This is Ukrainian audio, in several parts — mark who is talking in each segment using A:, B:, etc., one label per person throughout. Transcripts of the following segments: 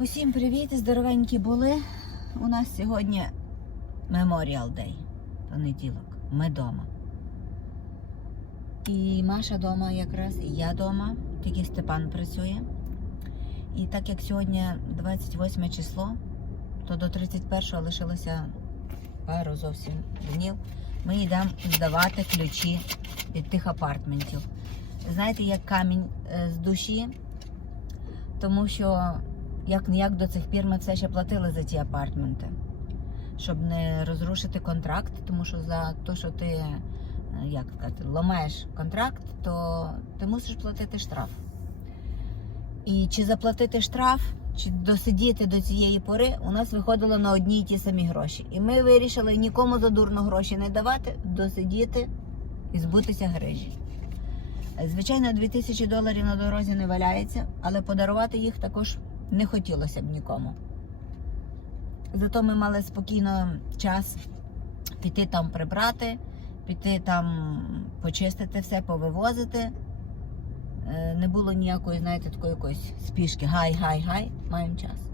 A: Усім привіт, здоровенькі були. У нас сьогодні Memorial Day, понеділок. Ми вдома. І Маша вдома якраз, і я вдома, тільки Степан працює. І так як сьогодні 28 число, то до 31-го лишилося пару зовсім днів. Ми йдемо здавати ключі від тих апартментів. Знаєте, як камінь е, з душі, тому що як ніяк до цих пір ми все ще платили за ті апартменти, щоб не розрушити контракт, тому що за те, що ти е, як сказати, ламаєш контракт, то ти мусиш платити штраф. І чи заплатити штраф, чи досидіти до цієї пори, у нас виходило на одні й ті самі гроші. І ми вирішили нікому за дурно гроші не давати, досидіти і збутися грижі. Звичайно, 2000 доларів на дорозі не валяється, але подарувати їх також не хотілося б нікому. Зато ми мали спокійно час піти там прибрати, піти там почистити все, повивозити. Е, Не було ніякої, знаєте, такої якоїсь спішки. Гай, гай, гай, маємо час.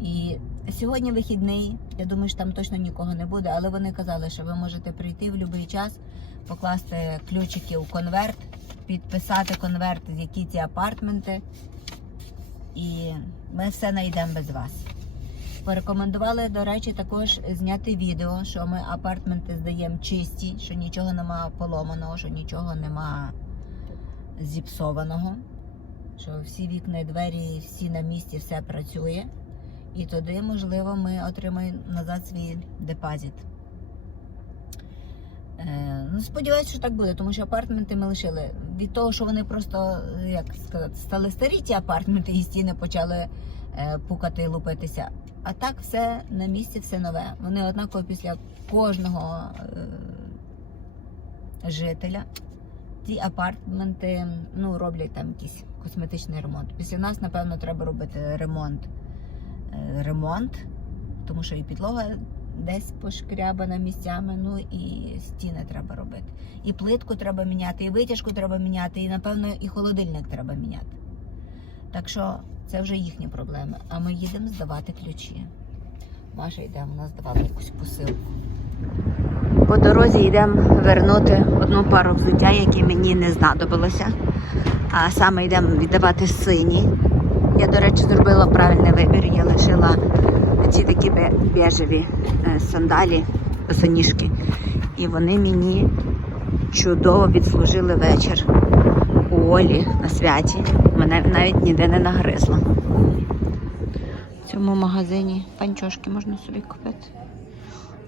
A: І сьогодні вихідний, я думаю, що там точно нікого не буде, але вони казали, що ви можете прийти в будь-який час, покласти ключики у конверт, підписати конверт, які ці апартменти, і ми все знайдемо без вас. Порекомендували, до речі, також зняти відео, що ми апартменти здаємо чисті, що нічого нема поломаного, що нічого нема зіпсованого, що всі вікна і двері, всі на місці, все працює. І тоді, можливо, ми отримаємо назад свій депозит. Е, ну, сподіваюся, що так буде, тому що апартменти ми лишили. Від того, що вони просто, як сказати, стали старі ті апартменти і стіни почали е, пукати лупитися. А так все на місці, все нове. Вони однаково після кожного е, жителя ті апартменти ну, роблять там якийсь косметичний ремонт. Після нас, напевно, треба робити ремонт. Е, ремонт, тому що і підлога десь пошкрябана місцями, ну і стіни треба робити. І плитку треба міняти, і витяжку треба міняти, і, напевно, і холодильник треба міняти. Так що це вже їхні проблеми. А ми їдемо здавати ключі. Маша йде, нас здавала якусь посилку. По дорозі йдемо вернути одну пару взуття, які мені не знадобилося. А саме йдемо віддавати сині. Я, до речі, зробила правильний вибір. Я лишила ці такі бе- бежеві е, сандалі, босоніжки. І вони мені чудово відслужили вечір у Олі на святі. Мене навіть ніде не нагризло. В цьому магазині панчошки можна собі купити.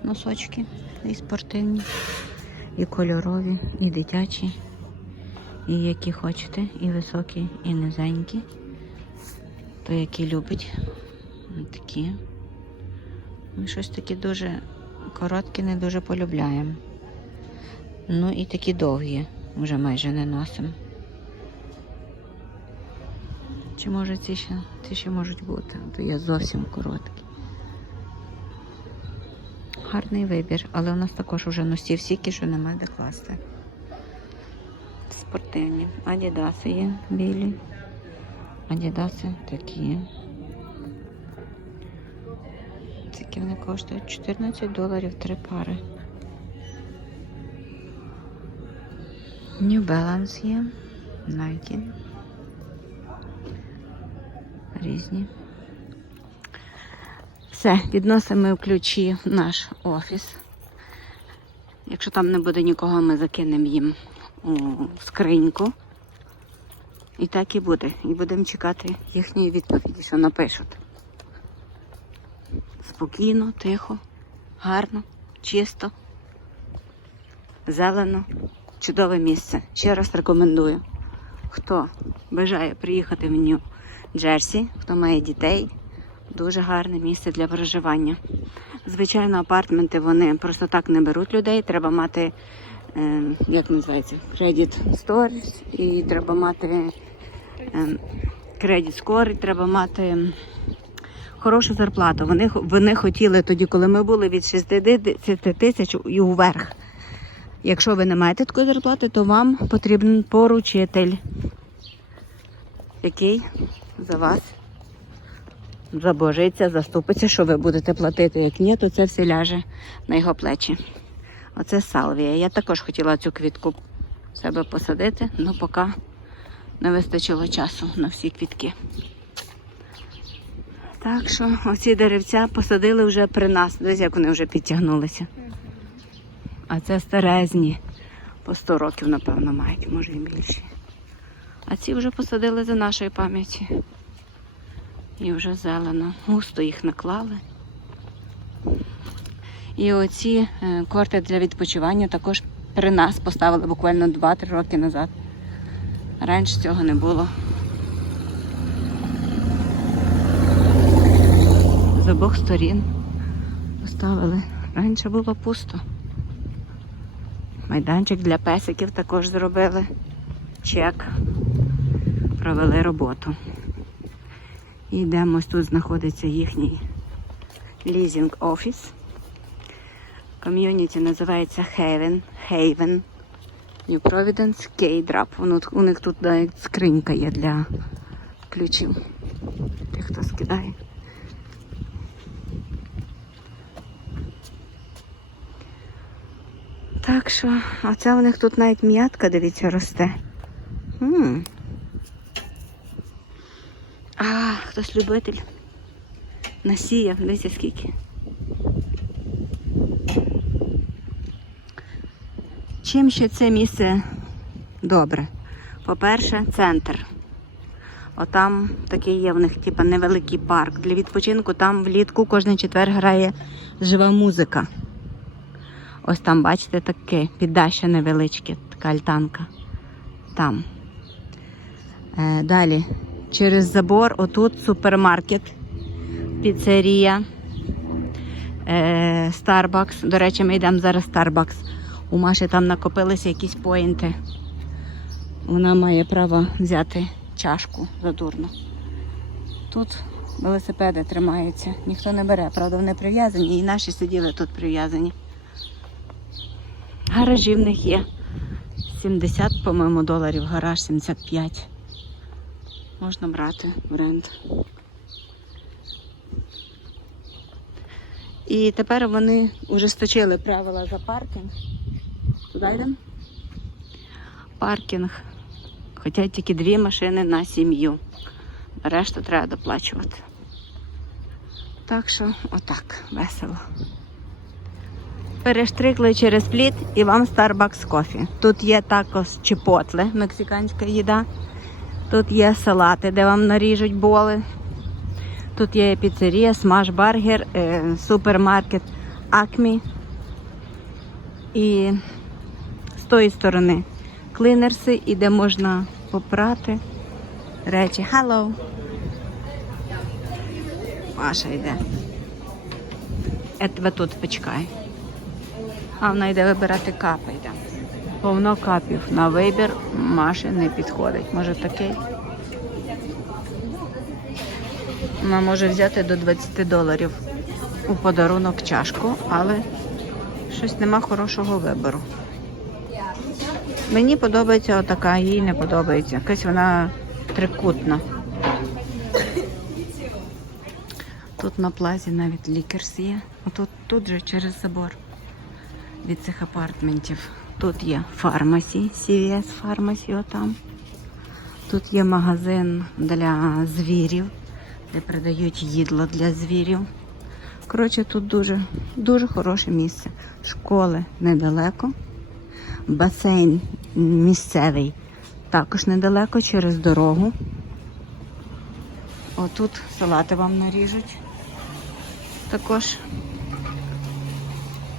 A: Носочки і спортивні, і кольорові, і дитячі, і які хочете, і високі, і низенькі. То які любить. Такі. Ми щось такі дуже короткі, не дуже полюбляємо. Ну і такі довгі вже майже не носимо. Чи може ці ще, ці ще можуть бути? То є зовсім короткі. Гарний вибір, але у нас також вже носів стільки, що немає де класти. Спортивні. Адідаси є білі. Адідаси такі. Скільки вони коштують? 14 доларів три пари. New Balance є. Nike. Різні. Все, відносимо ключі в наш офіс. Якщо там не буде нікого, ми закинемо їм у скриньку. І так і буде. І будемо чекати їхньої відповіді, що напишуть. Спокійно, тихо, гарно, чисто, зелено, чудове місце. Ще раз рекомендую. Хто бажає приїхати в Нью-Джерсі, хто має дітей, дуже гарне місце для проживання. Звичайно, апартменти вони просто так не беруть людей. Треба мати, е, як називається, кредит Stores, і треба мати кредит скор, треба мати хорошу зарплату. Вони, вони хотіли тоді, коли ми були від 60 тисяч і вверх. Якщо ви не маєте такої зарплати, то вам потрібен поручитель, який за вас забожиться, заступиться, що ви будете платити. Як ні, то це все ляже на його плечі. Оце салвія. Я також хотіла цю квітку себе посадити, але поки не вистачило часу на всі квітки. Так що оці деревця посадили вже при нас. Десь як вони вже підтягнулися. А це старезні. По 100 років, напевно, мають, може і більше. А ці вже посадили за нашої пам'яті. І вже зелено. Густо їх наклали. І оці е, корти для відпочивання також при нас поставили буквально 2-3 роки назад. Раніше цього не було. Обох сторін поставили. Раніше було пусто. Майданчик для песиків також зробили. Чек. Провели роботу. І йдемо, тут знаходиться їхній лізінг офіс. Ком'юніті називається Haven. Haven. New Providence K-Drop. У них тут як скринька є для ключів. Тих, хто скидає. Що, оце у них тут навіть м'ятка, дивіться, росте. м А, хтось любитель. Насіяв, дивіться скільки. Чим ще це місце добре? По-перше, центр. Отам такий є в них, типа, невеликий парк для відпочинку. Там влітку кожен четвер грає жива музика. Ось там, бачите, таке піддаще невеличке, така альтанка. Там. Е, далі. Через забор, отут супермаркет, піцерія, е, Starbucks. До речі, ми йдемо зараз в Starbucks. У Маші там накопилися якісь поінти. Вона має право взяти чашку задурно. Тут велосипеди тримаються, ніхто не бере, правда, вони прив'язані, і наші сиділи тут прив'язані. Гаражі в них є. 70, по-моєму, доларів гараж, 75. Можна брати в рент. І тепер вони ужесточили правила за паркінг. Туди йдемо? Паркінг. Хоча тільки дві машини на сім'ю. Решту треба доплачувати. Так що, отак, весело. Перештрикли через плід і вам Starbucks кофі. Тут є також чіпотле, мексиканська їда. Тут є салати, де вам наріжуть боли. Тут є піцерія, смаш-баргер, е, супермаркет Акмі. І з тої сторони клинерси, і де можна попрати речі. Hello! Маша йде. Я тебе тут почекаю. А вона йде вибирати капи йде. Повно капів на вибір Маші не підходить. Може такий? Вона може взяти до 20 доларів у подарунок чашку, але щось нема хорошого вибору. Мені подобається отака, їй не подобається. Якась вона трикутна. Тут на плазі навіть лікерс є. Отут тут же через забор від цих апартментів. Тут є фармасі, CVS фармасі отам. Тут є магазин для звірів, де продають їдло для звірів. Коротше, тут дуже, дуже хороше місце. Школи недалеко. Басейн місцевий також недалеко через дорогу. Отут салати вам наріжуть. Також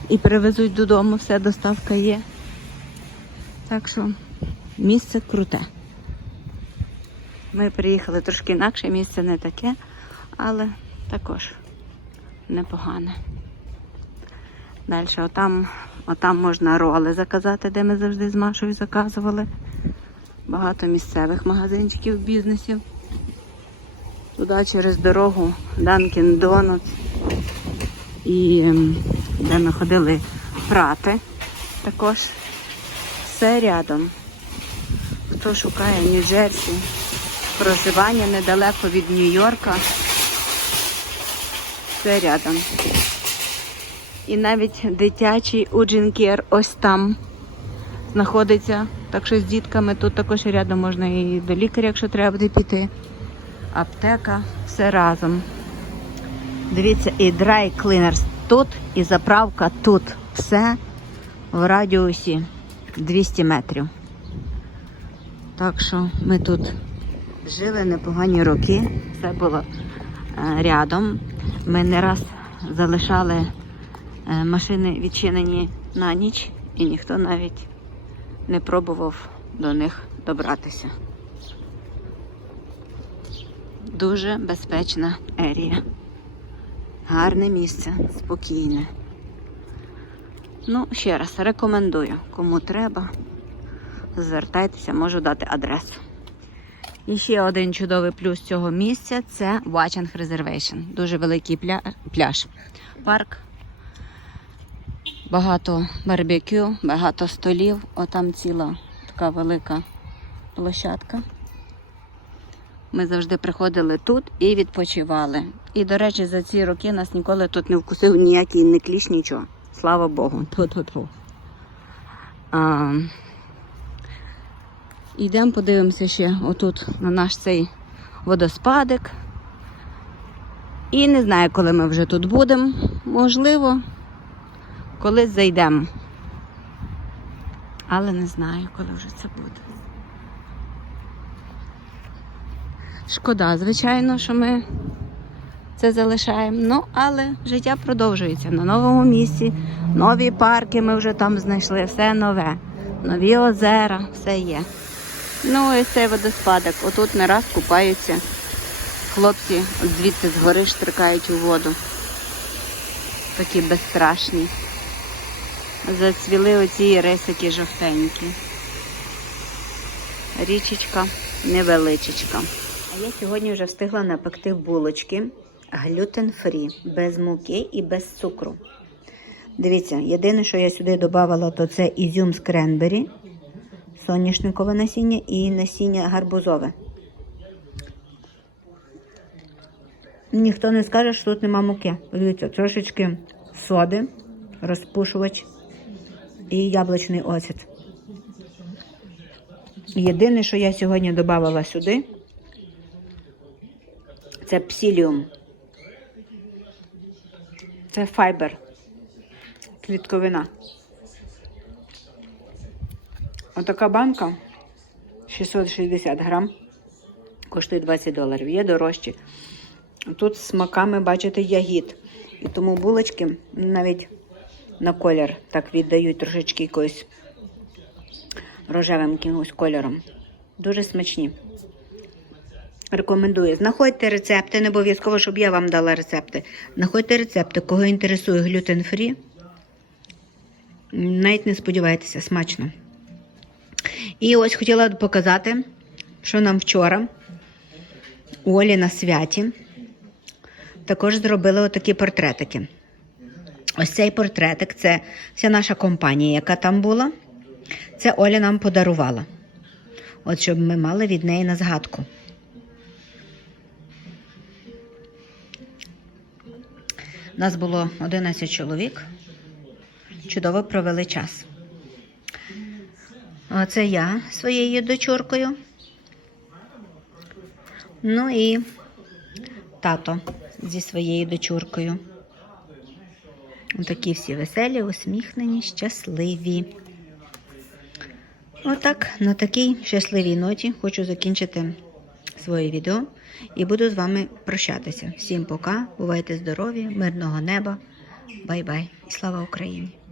A: і привезуть додому, все доставка є. Так що місце круте. Ми приїхали трошки інакше, місце не таке, але також непогане. Далі, отам, отам можна роли заказати, де ми завжди з Машою заказували. Багато місцевих магазинчиків, бізнесів. Туди через дорогу Dunkin Donuts. І де ми ходили прати. Також все рядом. Хто шукає Нью-Джерсі, проживання недалеко від Нью-Йорка, Все рядом. І навіть дитячий уджинкер ось там знаходиться. Так що з дітками тут також рядом можна і до лікаря, якщо треба буде піти. Аптека, все разом. Дивіться, і dry cleaners тут, і заправка тут. Все в радіусі 200 метрів. Так що ми тут жили непогані роки. Все було е, рядом. Ми не раз залишали е, машини відчинені на ніч, і ніхто навіть не пробував до них добратися. Дуже безпечна ерія. Гарне місце, спокійне. Ну, ще раз рекомендую, кому треба, звертайтеся, можу дати адресу. І ще один чудовий плюс цього місця це Watching Reservation. Дуже великий пля... пляж. Парк. Багато барбекю, багато столів. Отам ціла така велика площадка. Ми завжди приходили тут і відпочивали. І, до речі, за ці роки нас ніколи тут не вкусив ніякий не кліщ, нічого. Слава Богу. Тьфу-тьфу-тьфу. А, Йдемо, подивимося ще отут на наш цей водоспадик. І не знаю, коли ми вже тут будемо. Можливо, колись зайдемо. Але не знаю, коли вже це буде. Шкода, звичайно, що ми це залишаємо. Ну, але життя продовжується на новому місці. Нові парки ми вже там знайшли, все нове. Нові озера, все є. Ну, і цей водоспадок. Отут не раз купаються. Хлопці звідси з гори штрикають у воду. Такі безстрашні. Зацвіли оці рисики жовтенькі. Річечка невеличечка. А я сьогодні вже встигла напекти булочки глютен-фрі, без муки і без цукру. Дивіться, єдине, що я сюди додавала, то це ізюм з кренбері, соняшникове насіння і насіння гарбузове. Ніхто не скаже, що тут нема муки. Дивіться, трошечки соди, розпушувач і яблучний оцет. Єдине, що я сьогодні додавала сюди, це псіліум. Це файбер. Клітковина. Отака банка 660 грам. Коштує 20 доларів. Є дорожчі. Тут смаками, бачите, ягід. І тому булочки навіть на колір так віддають трошечки якось рожевим якимось кольором. Дуже смачні. Рекомендую. Знаходьте рецепти, не обов'язково, щоб я вам дала рецепти. Знаходьте рецепти, кого інтересує глютен-фрі. Навіть не сподівайтеся, смачно. І ось хотіла показати, що нам вчора Олі на святі також зробили отакі портретики. Ось цей портретик це вся наша компанія, яка там була. Це Оля нам подарувала. От щоб ми мали від неї на згадку. Нас було 11 чоловік. Чудово провели час. Оце я своєю дочуркою. Ну і тато зі своєю дочуркою. Такі всі веселі, усміхнені, щасливі. Отак, на такій щасливій ноті хочу закінчити своє відео і буду з вами прощатися. Всім пока, бувайте здорові, мирного неба. Бай-бай і слава Україні!